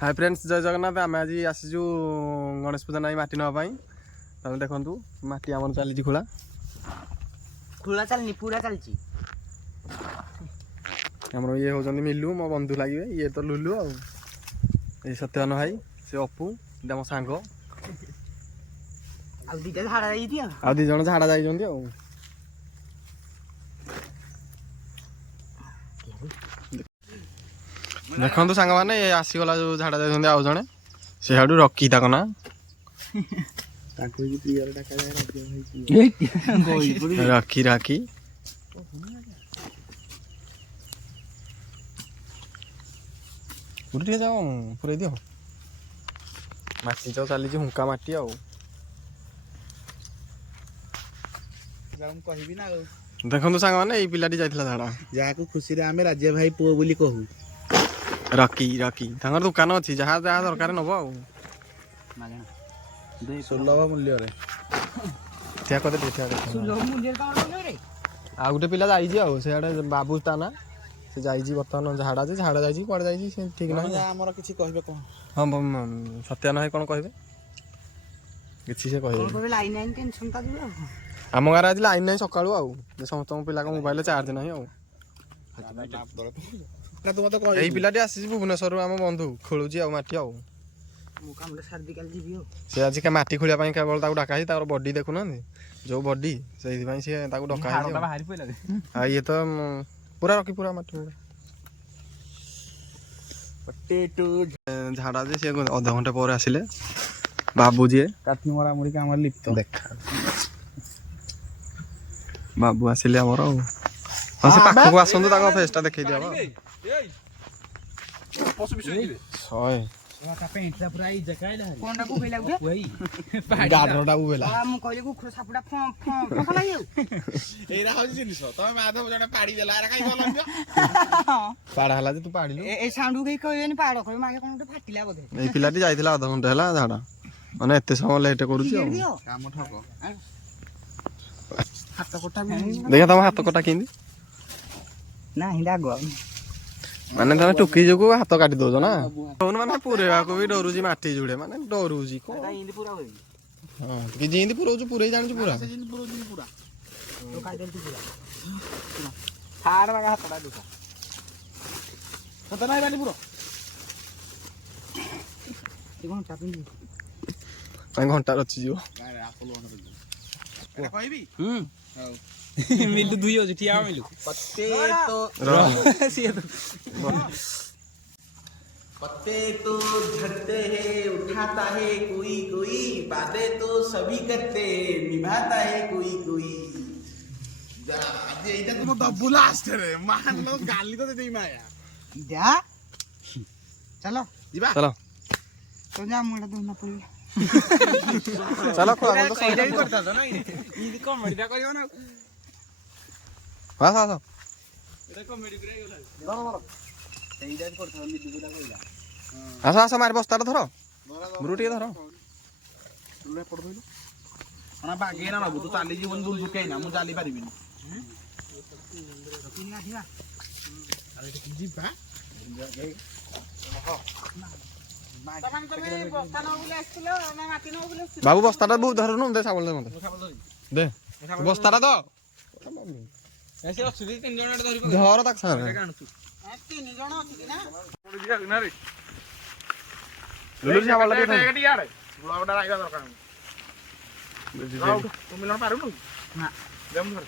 hi friends जय जगन्नाथ आम आज आसीचु गणेश पूजा ना माटी नापी तुम देखु माटी आम चली खोला खोला चलनी पूरा चलची आम ये हूँ मिलू मो बंधु लगे ये तो लुलु आ सत्यवान भाई से अपू मो सांग आ दी जन झाड़ा जाइए देखो सांग मैंने आसीगला जो झाड़ा जाइए आउ जड़े से रखी ताक ना राखी राखी पूरी जाओ पूरे दियो माटी तो चली हुंका माटी आ देखो सांग मैंने ये पिलाटी जाइए झाड़ा जहाँ खुशी आम राज्य भाई पुओ बोली कहू रखी रखी दुकान अच्छी जहाँ जहाँ दरकार नब आ सुलभ मूल्य आ गोटे पिला जाइए बाबू ता ना से जाइए बर्तमान झाड़ा जे झाड़ा जाइए कड़े जाइए ठीक ना आमर किसी कह हाँ सत्यान भाई कौन कहे किसी से कह आम गाँव आज लाइन ना सका समस्त पिला मोबाइल चार्ज ना यही पिलाटी आसी भुवनेश्वर आम बंधु खेलुची माटी से आज के माटी खोलिया केवल डाका बॉडी देखुना जो बॉडी से डका ये तो पूरा रखी पूरा माटी झाड़ा जे सी अध घंटे पर आसिले बाबू जी काठी मरा मुड़ी के आमर लिप्त देखा बाबू आसिले आमर हाँ से पाखक आसतु फेसटा देखी दिया पिलाटी जाइए अध घंटे है झाड़ा मैंने एत समय लेट कर देखा तुम हाथ कटा कि माने तुम टुकी जो हाथ काटी दौच ना मैंने पूरेवा को भी डरुची माटी जुड़े माने डरुची जिंदी पुराऊ पूरे जानी पूरा घंटा रची जीव मिलू दुई हो ठिया मिलू पत्ते तो झड़ते हैं उठाता है कोई कोई बातें तो सभी करते निभाता है कोई कोई आज एटा तुम डब्बू लास्ट रे मान लो गाली तो देई माया जा चलो जीवा चलो तो जा मुड़ा दोना पड़ी चलो खोला तो सही भी करता था ना ई कॉमेडी दा करियो ना हां हां हां एटा कॉमेडी करे गेला बरो सही दा करता मिदु बुला कइला आस आस मार बस्ता धर ब्रुटी धर तुले पड़ दइलो ana बागे ना बाबू तू चाली जीवन दूर दुके ना मु चाली पारिबिनी पिला दिवा अरे जीबा बाबू बस्ता बहुत धर दे साबल दे बस्ता तो ऐसे असुदी तीन जण धरि धर तक सर तीन जण अछि ना पड़ दिया ना रे लुलु साबल दे टे यार बुला बडा आइबा दरकार तू मिलन पारु ना ना देम धर